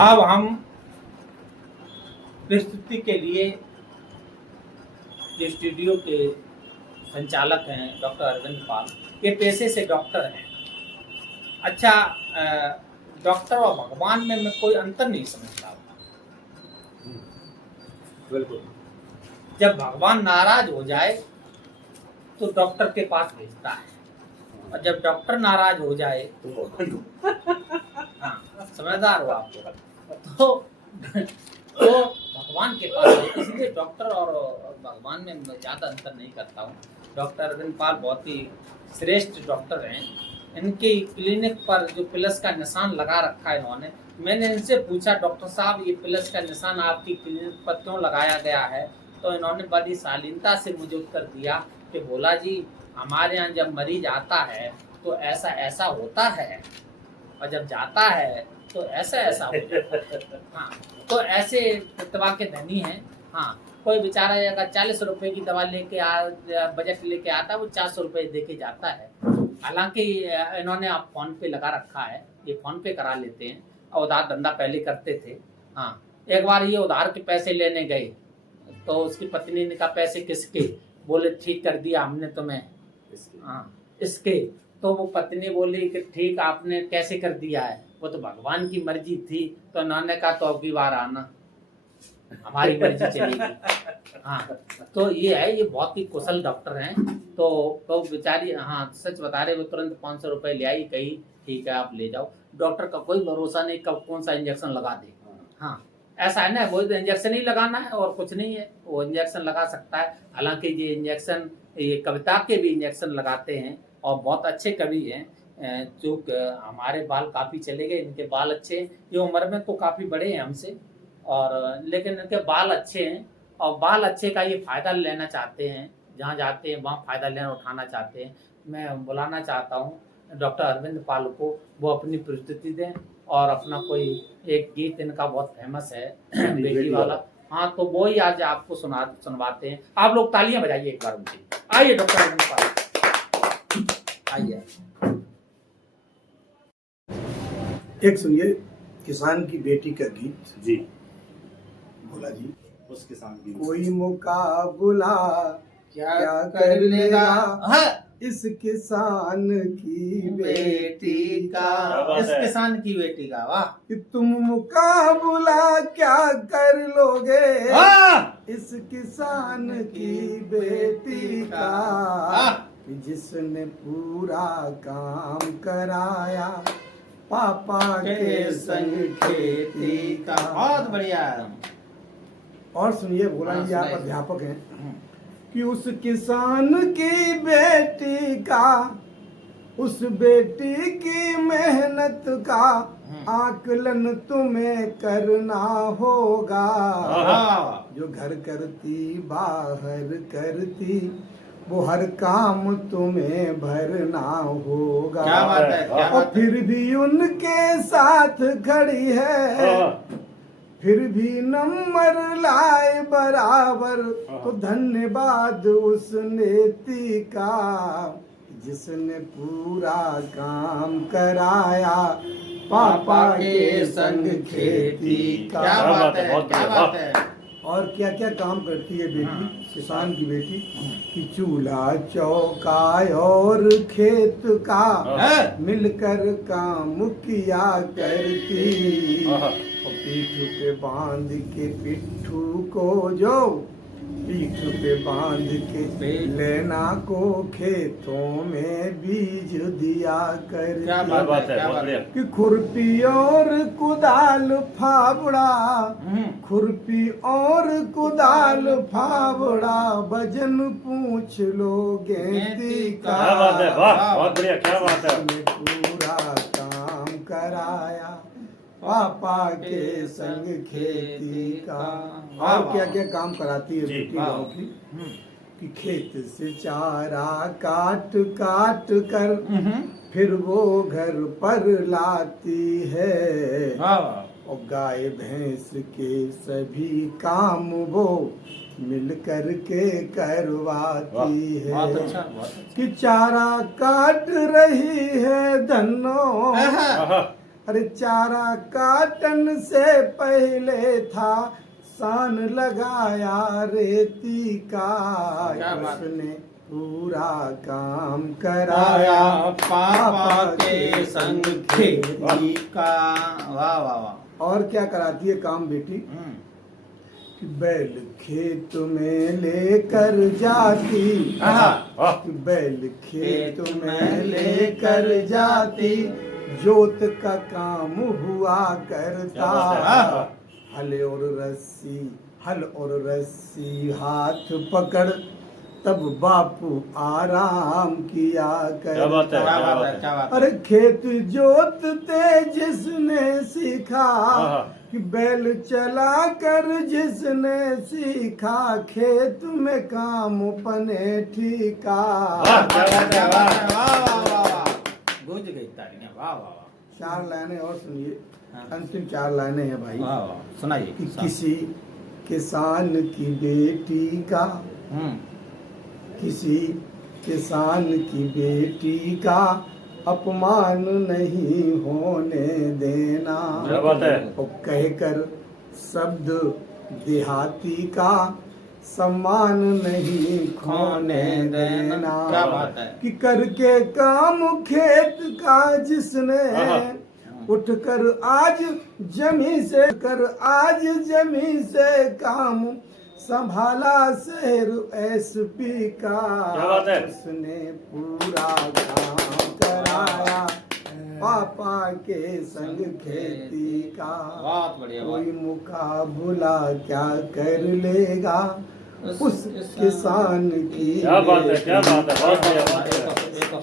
अब हम प्रस्तुति के लिए जो स्टूडियो के संचालक हैं डॉक्टर अरविंद पाल, ये पेशे से डॉक्टर हैं। अच्छा, डॉक्टर और भगवान में मैं कोई अंतर नहीं समझता। बिल्कुल। जब भगवान नाराज हो जाए तो डॉक्टर के पास भेजता है, और जब डॉक्टर नाराज हो जाए हाँ, समझदार हो आप तो भगवान के पास है। इसलिए डॉक्टर और भगवान में मैं ज़्यादा अंतर नहीं करता हूँ। डॉक्टर अरविंद पाल बहुत ही श्रेष्ठ डॉक्टर हैं। इनके क्लिनिक पर जो प्लस का निशान लगा रखा है इन्होंने, मैंने इनसे पूछा, डॉक्टर साहब ये प्लस का निशान आपकी क्लिनिक पर क्यों लगाया गया है? तो इन्होंने बड़ी शालीनता से मुझे उत्तर दिया कि भोला जी, हमारे यहाँ जब मरीज आता है तो ऐसा ऐसा होता है, और जब जाता है तो ऐसा ऐसा होता है। हाँ, तो ऐसे प्रतिभा के धनी हैं। हाँ, कोई बेचारा अगर 40 रुपए की दवा लेके बजट लेके आता है, वो 400 रुपये दे के जाता है। हालांकि इन्होंने आप फोन पे लगा रखा है, ये फोन पे करा लेते हैं, और उधार धंधा पहले करते थे। हाँ, एक बार ये उधार के पैसे लेने गए तो उसकी पत्नी ने कहा, पैसे किसके? बोले, ठीक कर दिया हमने तुम्हें। हाँ, इसके। तो वो पत्नी बोली कि ठीक आपने कैसे कर दिया है? वो तो भगवान की मर्जी थी। तो उन्होंने कहा, तो अगली बार आना, हमारी मर्जी चलेगी। हाँ, तो ये है, ये बहुत ही कुशल डॉक्टर हैं। तो बेचारी, हाँ सच बता रहे, वो तुरंत 500 रुपये ले आई, कही ठीक है आप ले जाओ। डॉक्टर का कोई भरोसा नहीं कब कौन सा इंजेक्शन लगा दे। हाँ, ऐसा है ना, वो इंजेक्शन ही लगाना है और कुछ नहीं है, वो इंजेक्शन लगा सकता है। हालांकि ये इंजेक्शन, ये कविता के भी इंजेक्शन लगाते हैं, और बहुत अच्छे कवि हैं। जो हमारे बाल काफ़ी चले गए, इनके बाल अच्छे हैं। ये उम्र में तो काफ़ी बड़े हैं हमसे, और लेकिन इनके बाल अच्छे हैं, और बाल अच्छे का ये फ़ायदा लेना चाहते हैं। जहाँ जाते हैं वहाँ फ़ायदा लेना उठाना चाहते हैं। मैं बुलाना चाहता हूँ डॉक्टर अरविंद पाल को, वो अपनी प्रस्तुति दें, और अपना कोई एक गीत इनका बहुत फेमस है बेटी वाला। हाँ, तो वो ही आज आपको सुनवाते हैं। आप लोग तालियां बजाइए एक बार उनकी। आइए डॉक्टर अरविंद पाल, आइए। एक सुनिए किसान की बेटी का गीत। जी, भोला जी। उस किसान की कोई मुकाबला क्या कर लेगा इस किसान की बेटी का। इस किसान की बेटी का, वाह। कि तुम मुकाबला क्या कर लोगे इस किसान की बेटी का, कि जिसने पूरा काम कराया पापा के संग खेती का। बहुत बढ़िया। और सुनिए, भोला जी आप सुनाइए। अध्यापक हैं, कि उस किसान की बेटी का, उस बेटी की मेहनत का आकलन तुम्हें करना होगा। जो घर करती बाहर करती, वो हर काम तुम्हें भरना होगा। क्या बात है, क्या और बात है। फिर भी उनके साथ खड़ी है, फिर भी नंबर लाए बराबर, तो धन्यवाद उस नेती का, जिसने पूरा काम कराया पापा के संग खेती का। क्या बात है, क्या बात है। और क्या क्या काम करती है बेटी, किसान की बेटी, कि चूल्हा चौका और खेत का मिलकर काम किया करती, और पीठ पे बांध के पिट्ठू को, जो पीठ पे बांध के लेना को खेतों में बीज दिया करती। क्या बात है, क्या बात है। कि खुरपी और कुदाल फावड़ा, खुरपी और कुदाल फावड़ा, वजन पूछ लो गेंती का। क्या बात है, वाह, बहुत बढ़िया, क्या बात है। उसने पूरा काम कराया पापा के संग खेती का। और क्या क्या काम कराती है बेटी गाँव की, कि खेत से चारा काट काट कर फिर वो घर पर लाती है, और गाय भैंस के सभी काम वो मिल कर के करवाती है। बहुत अच्छा। कि चारा काट रही है धनो, अरे चारा काटन से पहले था सान लगाया रेती का, क्या बात। उसने पूरा काम कराया कराया पापा के संग खेती का। वाह वाह वाह। और क्या कराती है काम बेटी? कि बैल खेत में लेकर जाती, आहा। कि बैल खेत में लेकर जाती, जोत का काम हुआ करता, हल और रस्सी हाथ पकड़ तब बापू आराम किया क्या बात है, करता। क्या बात है, क्या बात है। अरे खेत जोतते जिसने सीखा, आहा। कि बैल चला कर जिसने सीखा, खेत में काम पने ठीका। वाह, क्या बात है, वाह। वाह वाह वाह वाह। गूंज गई तालियां। वाह वाह वाह। 4 लाइनें और सुनिए, हाँ। अंतिम 4 लाइनें हैं भाई। वाह वाह सुनाइए। कि किसी किसान की बेटी का, किसी किसान की बेटी का अपमान नहीं होने देना, क्या बात है। और कहकर शब्द देहाती का सम्मान नहीं खोने देना। क्या बात है। कि करके काम खेत का जिसने, आहा। उठकर आज जमी से काम संभाला शहर एसपी का, क्या बात है। उसने पूरा काम कराया पापा के संग खेती का। बहुत बढ़िया। कोई मुकाबला क्या कर लेगा उस किसान की क्या बात है, क्या बात है, बहुत बढ़िया, बहुत एक बढ़िया। और